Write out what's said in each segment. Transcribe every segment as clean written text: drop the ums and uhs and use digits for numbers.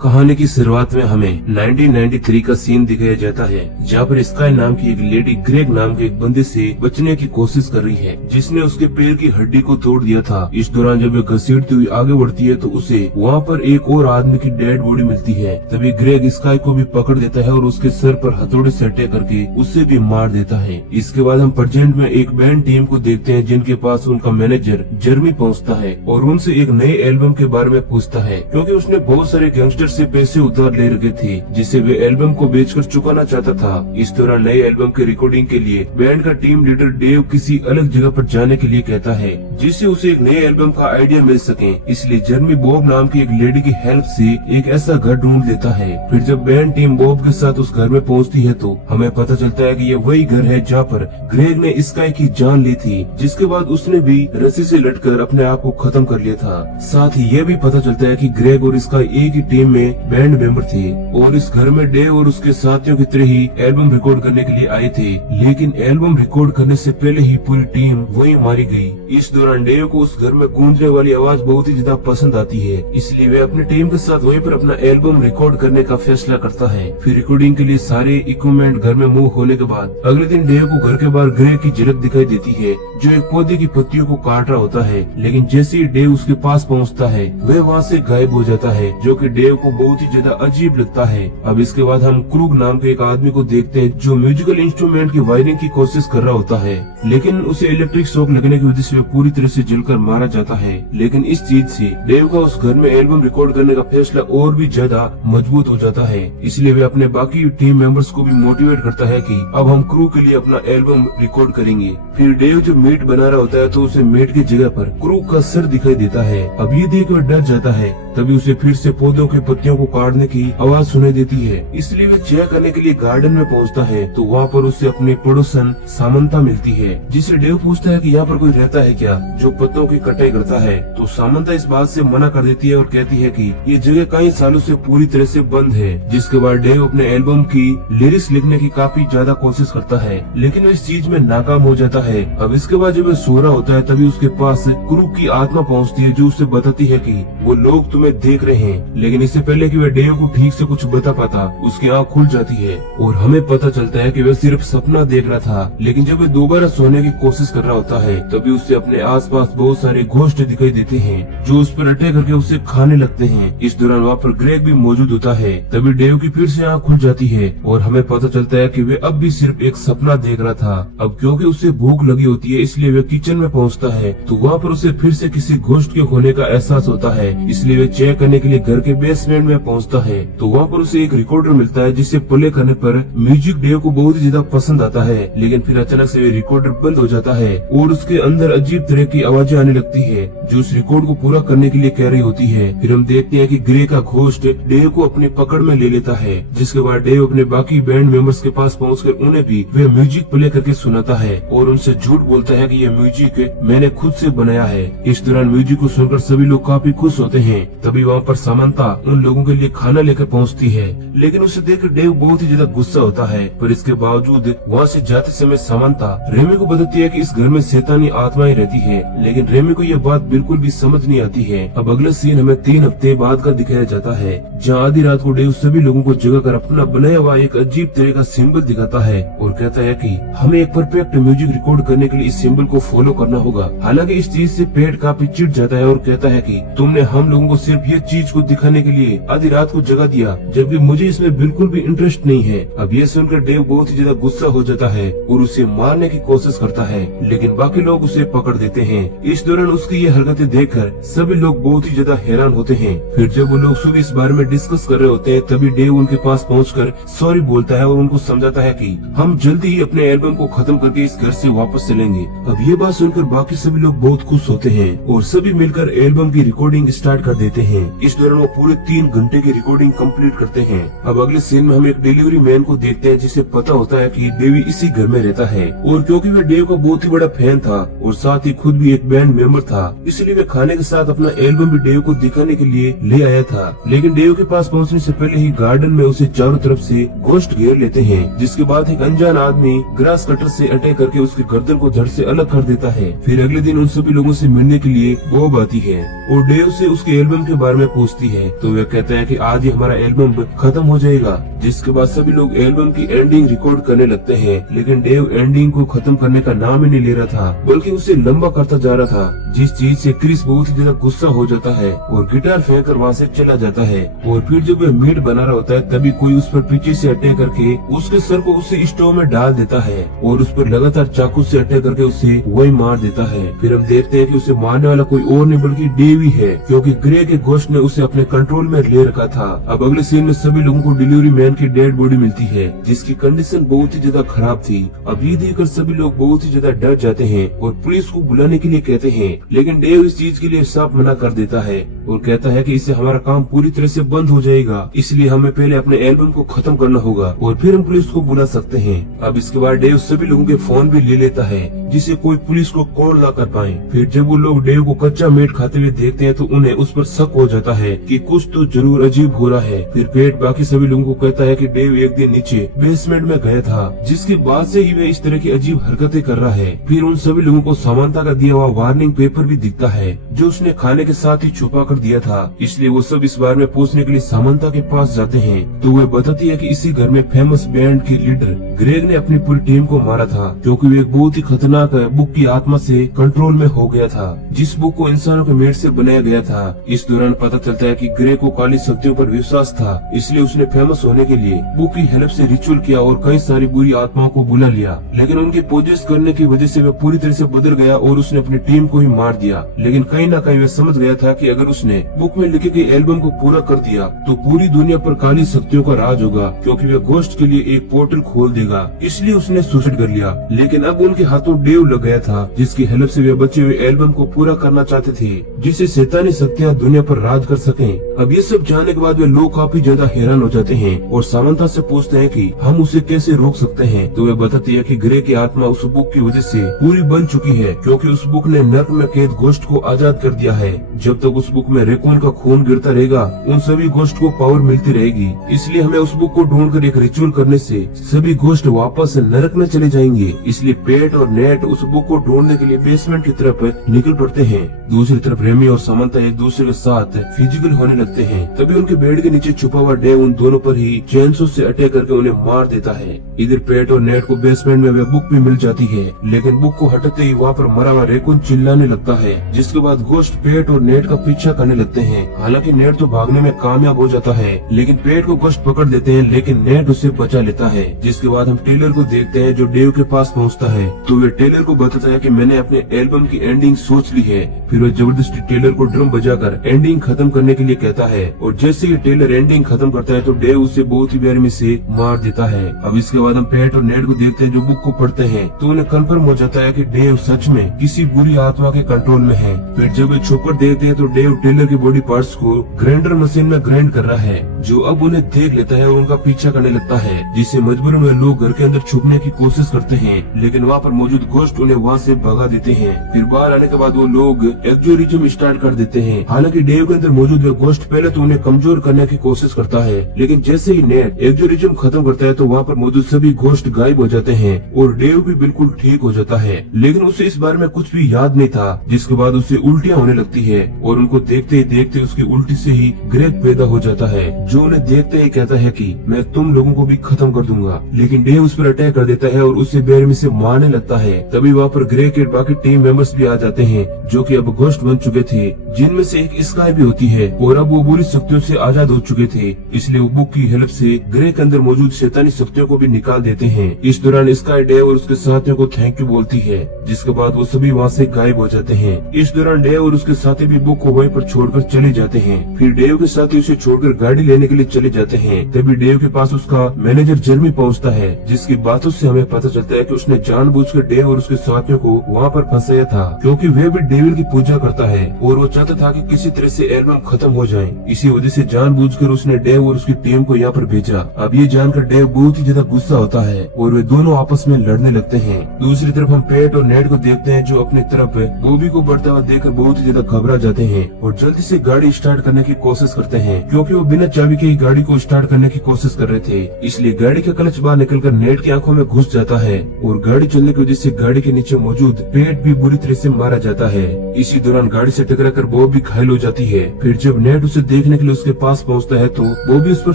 कहानी की शुरुआत में हमें 1993 का सीन दिखाया जाता है, जहाँ पर स्काई नाम की एक लेडी ग्रेग नाम के एक बंदे से बचने की कोशिश कर रही है, जिसने उसके पैर की हड्डी को तोड़ दिया था। इस दौरान जब वह घसीटती हुई आगे बढ़ती है तो उसे वहाँ पर एक और आदमी की डेड बॉडी मिलती है। तभी ग्रेग स्काई को भी पकड़ देता है और उसके सर पर हथौड़े से अटैक करके उसे भी मार देता है। इसके बाद हम प्रेजेंट में एक बैंड टीम को देखते हैं, जिनके पास उनका मैनेजर जर्मी पहुँचता है और उनसे एक नए एल्बम के बारे में पूछता है, क्योंकि उसने बहुत सारे गैंगस्टर से पैसे उधार ले रखे थे, जिसे वे एल्बम को बेचकर चुकाना चाहता था। इस दौरान नए एल्बम के रिकॉर्डिंग के लिए बैंड का टीम लीडर डेव किसी अलग जगह पर जाने के लिए कहता है, जिससे उसे एक नए एल्बम का आइडिया मिल सके। इसलिए जर्मी बॉब नाम की एक लेडी की हेल्प से एक ऐसा घर ढूंढ लेता है। फिर जब बैंड टीम बॉब के साथ उस घर में पहुंचती है तो हमें पता चलता है कि ये वही घर है जहाँ पर ग्रेग ने स्काई की जान ली थी, जिसके बाद उसने भी रस्सी से लटकर अपने आप को खत्म कर लिया था। साथ ही ये भी पता चलता है कि ग्रेग और स्काई एक ही टीम में बैंड मेंबर थे और इस घर में डेव और उसके साथियों की तरह ही एल्बम रिकॉर्ड करने के लिए आए थे, लेकिन एल्बम रिकॉर्ड करने से पहले ही पूरी टीम वहीं मारी गई। इस दौरान डेव को उस घर में गूंजने वाली आवाज बहुत ही ज्यादा पसंद आती है, इसलिए वे अपनी टीम के साथ वहीं पर अपना एल्बम रिकॉर्ड करने का फैसला करता है। फिर रिकॉर्डिंग के लिए सारे इक्विपमेंट घर में मूव होने के बाद अगले दिन डेव को घर के बाहर ग्रेग की झलक दिखाई देती है, जो एक पौधे की पत्तियों को काट रहा होता है। लेकिन जैसे ही डेव उसके पास पहुंचता है वह वहां से गायब हो जाता है, जो कि डेव को बहुत ही ज्यादा अजीब लगता है। अब इसके बाद हम क्रूग नाम के एक आदमी को देखते हैं, जो म्यूजिकल इंस्ट्रूमेंट की वायरिंग की कोशिश कर रहा होता है, लेकिन उसे इलेक्ट्रिक शॉक लगने की वजह से वह पूरी तरह से जलकर मारा जाता है। लेकिन इस चीज से डेव का उस घर में एल्बम रिकॉर्ड करने का फैसला और भी ज्यादा मजबूत हो जाता है। इसलिए वे अपने बाकी टीम मेंबर्स को भी मोटिवेट करता है कि अब हम क्रू के लिए अपना एल्बम रिकॉर्ड करेंगे। फिर डेव जो मीट बना रहा होता है तो उसे मीट की जगह पर क्रू का सर दिखाई देता है। अब ये देख वह डर जाता है, तभी उसे फिर से पौधों के पत्तियों को काटने की आवाज सुनाई देती है। इसलिए वह चेक करने के लिए गार्डन में पहुंचता है तो वहाँ पर उसे अपनी पड़ोसन सामंता मिलती है, जिससे डेव पूछता है कि यहाँ पर कोई रहता है क्या जो पत्तों की कटाई करता है। तो सामंता इस बात से मना कर देती है और कहती है कि ये जगह कई सालों से पूरी तरह से बंद है। जिसके बाद डेव अपने एल्बम की लिरिक्स लिखने की काफी ज्यादा कोशिश करता है, लेकिन वो इस चीज में नाकाम हो जाता है। अब इसके बाद जब वह सो रहा होता है तभी उसके पास क्रू की आत्मा पहुँचती है, जो उसे बताती है कि वो लोग तुम्हें देख रहे हैं। लेकिन इससे पहले कि वह डेव को ठीक से कुछ बता पाता, उसकी आँख खुल जाती है और हमें पता चलता है कि वह सिर्फ सपना देख रहा था। लेकिन जब वह दोबारा सोने की कोशिश कर रहा होता है तभी उसे अपने आसपास बहुत सारे घोस्ट दिखाई देते हैं, जो उस पर अटैक करके उसे खाने लगते हैं। इस दौरान वहाँ पर ग्रेग भी मौजूद होता है। तभी डेव की फिर से आँख खुल जाती है और हमें पता चलता है कि वह अब भी सिर्फ एक सपना देख रहा था। अब क्योंकि उसे भूख लगी होती है इसलिए वह किचन में पहुँचता है तो वहाँ पर उसे फिर से किसी घोस्ट के होने का एहसास होता है। इसलिए वह चेक करने के लिए घर के बेसमेंट में पहुँचता है तो वहाँ पर उसे एक रिकॉर्डर मिलता है, जिसे प्ले करने पर म्यूजिक डेव को बहुत ही ज्यादा पसंद आता है। लेकिन फिर अचानक से वह रिकॉर्डर बंद हो जाता है और उसके अंदर अजीब तरह की आवाजें आने लगती है, जो उस रिकॉर्ड को पूरा करने के लिए कह रही होती है। फिर हम देखते हैं कि ग्रे का घोस्ट डेव को अपनी पकड़ में ले लेता है, जिसके बाद डेव अपने बाकी बैंड मेंबर्स के पास पहुंचकर उन्हें भी वह म्यूजिक प्ले करके सुनाता है और उनसे झूठ बोलता है कि यह म्यूजिक मैंने खुद से बनाया है। इस दौरान म्यूजिक को सुनकर सभी लोग काफी खुश होते हैं। तभी वहाँ पर सामंता उन लोगों के लिए खाना लेकर पहुँचती है, लेकिन उसे देखकर डेव बहुत ही ज्यादा गुस्सा होता है। पर इसके बावजूद वहाँ से जाते समय सामंता रेमी को बताती है कि इस घर में शैतानी आत्माएं रहती है, लेकिन रेमी को यह बात बिल्कुल भी समझ नहीं आती है। अब अगला सीन हमें 3 हफ्ते बाद का दिखाया जाता है, जहाँ आधी रात को डेव सभी लोगों को जगा कर अपना बनाया हुआ एक अजीब तरह का सिंबल दिखाता है और कहता है कि हमें एक परफेक्ट म्यूजिक रिकॉर्ड करने के लिए इस सिंबल को फॉलो करना होगा। हालांकि इस चीज से पेट काफी चिढ़ जाता है और कहता है कि तुमने हम लोगों को सिर्फ ये चीज को दिखाने के लिए आधी रात को जगा दिया, जबकि मुझे इसमें बिल्कुल भी इंटरेस्ट नहीं है। अब ये सुनकर डेव बहुत ही ज्यादा गुस्सा हो जाता है और उसे मारने की कोशिश करता है, लेकिन बाकी लोग उसे पकड़ देते हैं। इस दौरान उसकी ये हरकतें देखकर सभी लोग बहुत ही ज्यादा हैरान होते हैं। फिर जब वो लोग सुबह इस बारे में डिस्कस कर रहे होते हैं तभी डेव उनके पास पहुंचकर सॉरी बोलता है और उनको समझाता है कि हम जल्दी ही अपने एल्बम को खत्म करके इस घर से वापस चलेंगे। अब ये बात सुनकर बाकी सभी लोग बहुत खुश होते हैं और सभी मिलकर एल्बम की रिकॉर्डिंग स्टार्ट कर देते हैं। इस दौरान वो पूरे 3 घंटे की रिकॉर्डिंग कंप्लीट करते हैं। अब अगले सीन में हम एक डिलीवरी मैन को देखते हैं, जिसे पता होता है कि डेवी इसी घर में रहता है और क्योंकि वह डेव का बहुत ही बड़ा फैन था और साथ ही खुद भी एक बैंड मेंबर था, इसलिए वे खाने के साथ अपना एल्बम भी डेव को दिखाने के लिए ले आया था। लेकिन डेव के पास पहुंचने से पहले ही गार्डन में उसे चारों तरफ से घोस्ट घेर लेते हैं, जिसके बाद एक अनजान आदमी ग्रास कटर से अटैक करके उसकी गर्दन को धड़ से अलग कर देता है। फिर अगले दिन उन सभी लोगों से मिलने के लिए बॉब आती है और डेव से उसके एल्बम के बारे में पूछती है तो वह कहता है कि आज ही हमारा एल्बम खत्म हो जाएगा। जिसके बाद सभी लोग एल्बम की एंडिंग रिकॉर्ड करने लगते हैं, लेकिन डेव एंडिंग को खत्म करने का नाम ही नहीं ले रहा था, बल्कि उसे लंबा करता जा रहा था। जिस चीज से क्रिस बहुत ही ज्यादा गुस्सा हो जाता है और गिटार फेंक कर वहाँ से चला जाता है। और फिर जब वह मीट बना रहा होता है तभी कोई उस पर पीछे से अटैक करके उसके सर को उसे स्टोव में डाल देता है और उस पर लगातार चाकू से अटैक करके उसे वही मार देता है। फिर हम देखते हैं कि उसे मारने वाला कोई और नहीं बल्कि डेव ही है, क्योंकि ग्रे के घोस्ट ने उसे अपने कंट्रोल में ले रखा था। अब अगले सीन में सभी लोगों को डिलीवरी मैन की डेड बॉडी मिलती है, जिसकी कंडीशन बहुत ही ज्यादा खराब थी। अब ये देखकर सभी लोग बहुत ही ज्यादा डर जाते हैं और पुलिस को बुलाने के लिए कहते हैं, लेकिन डेव इस चीज के लिए साफ मना कर देता है और कहता है कि इससे हमारा काम पूरी तरह से बंद हो जाएगा, इसलिए हमें पहले अपने एल्बम को खत्म करना होगा और फिर हम पुलिस को बुला सकते हैं। अब इसके बाद डेव सभी लोगों के फोन भी ले लेता है, जिससे कोई पुलिस को कॉल ना कर पाए। फिर जब वो लोग डेव को कच्चा मीट खाते हुए देखते हैं तो उन्हें उस पर शक हो जाता है कि कुछ तो जरूर अजीब हो रहा है। फिर पेट बाकी सभी लोगों को कहता है कि डेव एक दिन नीचे बेसमेंट में गया था, जिसके बाद से ही वह इस तरह की अजीब हरकतें कर रहा है। फिर उन सभी लोगों को समानता का दिया हुआ वार्निंग पेपर भी दिखता है, जो उसने खाने के साथ ही छुपा कर दिया था। इसलिए वो सब इस बारे में पूछने के लिए समानता के पास जाते हैं, तो वह बताती है कि इसी घर में फेमस बैंड की लीडर ग्रेग ने अपनी पूरी टीम को मारा था, क्योंकि वो एक बहुत ही खतरनाक बुक की आत्मा से कंट्रोल में हो गया था, जिस बुक को इंसानों के मेड से बनाया गया था। इस दौरान पता चलता है कि ग्रेग को काली शक्तियों पर विश्वास था, इसलिए उसने फेमस होने के लिए बुक की हेल्प से रिचुअल किया और कई सारी बुरी आत्माओं को बुला लिया। लेकिन उनके पोजेस करने की वजह से वह पूरी तरह से बदल गया और उसने अपनी टीम को ही मार दिया। लेकिन कहीं ना कहीं वह समझ गया था कि अगर उसने बुक में लिखे गए एल्बम को पूरा कर दिया तो पूरी दुनिया पर काली शक्तियों का राज होगा, क्योंकि वह घोस्ट के लिए एक पोर्टल खोल देगा। इसलिए उसने सुसाइड कर लिया। लेकिन अब उनके हाथों डेव लग गया था, जिसकी हेल्प से वे बचे हुए एल्बम को पूरा करना चाहते थे, जिससे शैतानी शक्तियां दुनिया पर राज कर सकें। अब ये सब जानने के बाद वे लोग काफी ज्यादा हैरान हो जाते हैं और सामंता से पूछते हैं कि हम उसे कैसे रोक सकते हैं। तो वे बताती है कि ग्रे की आत्मा उस बुक की वजह से पूरी बन चुकी है, क्योंकि उस बुक ने नर्क में कैद घोस्ट को आजाद कर दिया है। जब तक उस बुक में रेकून का खून गिरता रहेगा उन सभी घोस्ट को पावर मिलती रहेगी। इसलिए हमें उस बुक को ढूंढकर एक रिचुअल करने से सभी घोस्ट वापस नरक में चले जाएंगे। इसलिए पेट और नेट उस बुक को ढूंढने के लिए बेसमेंट की तरफ निकल पड़ते हैं। दूसरी तरफ रेमी और समंता एक दूसरे के साथ फिजिकल होने लगते हैं। तभी उनके बेड के नीचे छुपा हुआ डेव उन दोनों पर ही चेनसो से अटैक करके उन्हें मार देता है। इधर पेट और नेट को बेसमेंट में वह बुक भी मिल जाती है, लेकिन बुक को हटाते ही वहाँ पर मरा हुआ रेकुन चिल्लाने लगता है, जिसके बाद घोस्ट पेट और नेट का पीछा करने लगते हैं। हालांकि नेट तो भागने में कामयाब हो जाता है, लेकिन पेट को घोस्ट पकड़ लेते हैं, लेकिन नेट उसे बचा लेता है। जिसके बाद हम टेलर को देखते हैं, जो डेव के पास पहुंचता है। तो वे टेलर को बताता है कि मैंने अपने एल्बम की एंडिंग सोच ली है। फिर वह जबरदस्ती टेलर को ड्रम बजाकर एंडिंग खत्म करने के लिए कहता है, और जैसे ही टेलर एंडिंग खत्म करता है तो डेव उसे बहुत ही बेरहमी से मार देता है। अब इसके बाद हम पेट और नेट को देखते हैं, जो बुक को पढ़ते हैं, तो उन्हें कंफर्म हो जाता है कि डेव सच में किसी बुरी आत्मा के कंट्रोल में है। फिर जब वे छुपकर देखते हैं तो डेव टेलर के बॉडी पार्ट्स को ग्राइंडर मशीन में ग्राइंड कर रहा है, जो अब उन्हें देख लेता है और उनका पीछा करने लगता है, जिससे मजबूरन वे लोग घर के अंदर छुपने की कोशिश करते हैं, लेकिन वहाँ पर मौजूद घोस्ट उन्हें वहाँ से भगा देते हैं। फिर बाहर आने के बाद वो लोग एक्सोरिज्म स्टार्ट कर देते हैं। हालांकि डेव के अंदर मौजूद वे घोस्ट पहले तो उन्हें कमजोर करने की कोशिश करता है, लेकिन जैसे ही नेट एक्सोरिज्म खत्म करता है तो वहाँ पर मौजूद सभी घोस्ट गायब हो जाते हैं और डेव भी बिल्कुल ठीक हो जाता है। लेकिन उसे इस बारे में कुछ भी याद नहीं था, जिसके बाद उसे उल्टियाँ होने लगती है और उनको देखते ही देखते उसकी उल्टी से ही ग्रेग पैदा हो जाता है, जो उन्हें देखते ही कहता है कि मैं तुम लोगों को भी खत्म कर दूंगा। लेकिन डेव उस पर अटैक कर देता है और उसे बेरहमी से मारने लगता है। तभी वहाँ पर ग्रेग के बाकी टीम मेंबर्स भी आ जाते हैं, जो कि अब घोस्ट बन चुके थे, जिनमें से एक स्काई भी होती है, और अब वो बुरी शक्तियों से आजाद हो चुके थे। इसलिए वो बुक की हेल्प से ग्रेग के अंदर मौजूद शैतानी शक्तियों को भी निकाल देते हैं। इस दौरान स्काई डेव और उसके साथियों को थैंक यू बोलती है, जिसके बाद वो सभी वहाँ से गायब हो जाते हैं। इस दौरान डेव और उसके साथी भी बुक को वहीं पर छोड़कर चले जाते हैं। फिर डेव के साथी उसे छोड़कर गाड़ी लेने के लिए चले जाते हैं। तभी डेव के पास उसका मैनेजर जर्मी पहुंचता है, जिसकी बातों से हमें पता चलता है कि उसने जानबूझकर डेव और उसके साथियों को वहाँ पर फंसाया था, क्योंकि वह भी डेविल की पूजा करता है और वो चाहता था कि किसी तरह से एल्बम खत्म हो जाए। इसी वजह से जानबूझकर उसने डेव और उसकी टीम को यहाँ पर भेजा। अब ये जानकर डेव बहुत ही ज्यादा गुस्सा होता है और वे दोनों आपस में लड़ने लगते हैं। दूसरी तरफ हम पेट और नेट को देखते हैं, जो अपनी तरफ बॉबी को बढ़ता हुआ देखकर बहुत ही ज्यादा घबरा जाते हैं और जल्दी से गाड़ी स्टार्ट करने की कोशिश करते हैं, क्योंकि वो बिना चाबी चाबी की गाड़ी को स्टार्ट करने की कोशिश कर रहे थे, इसलिए गाड़ी का क्लच बाहर निकलकर नेट की आंखों में घुस जाता है और गाड़ी चलने की वजह से गाड़ी के नीचे मौजूद पेट भी बुरी तरह से मारा जाता है। इसी दौरान गाड़ी से टकराकर बॉब भी घायल हो जाती है। फिर जब नेट उसे देखने के लिए उसके पास पहुंचता है तो बॉब भी उस पर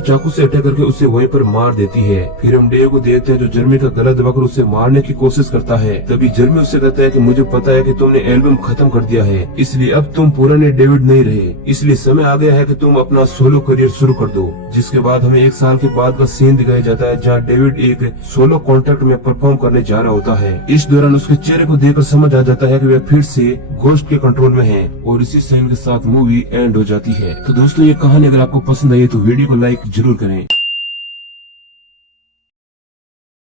चाकू से अटैक करके उसे वहीं पर मार देती है। फिर हम डेव को देखते हैं जो जर्मी का गला दबाकर उसे मारने की कोशिश करता है। तभी जर्मी उससे कहता है कि मुझे पता है कि तुमने एल्बम खत्म कर दिया है, इसलिए अब तुम पुराने डेविड नहीं रहे, इसलिए समय आ गया है कि तुम अपना सोलो करियर शुरू कर दो। जिसके बाद हमें 1 साल के बाद का सीन दिखाया जाता है जहाँ डेविड एक सोलो कॉन्ट्रैक्ट में परफॉर्म करने जा रहा होता है। इस दौरान उसके चेहरे को देखकर समझ आ जाता है कि वह फिर से घोस्ट के कंट्रोल में है और इसी सीन के साथ मूवी एंड हो जाती है। तो दोस्तों ये कहानी अगर आपको पसंद आई तो वीडियो को लाइक जरूर करें।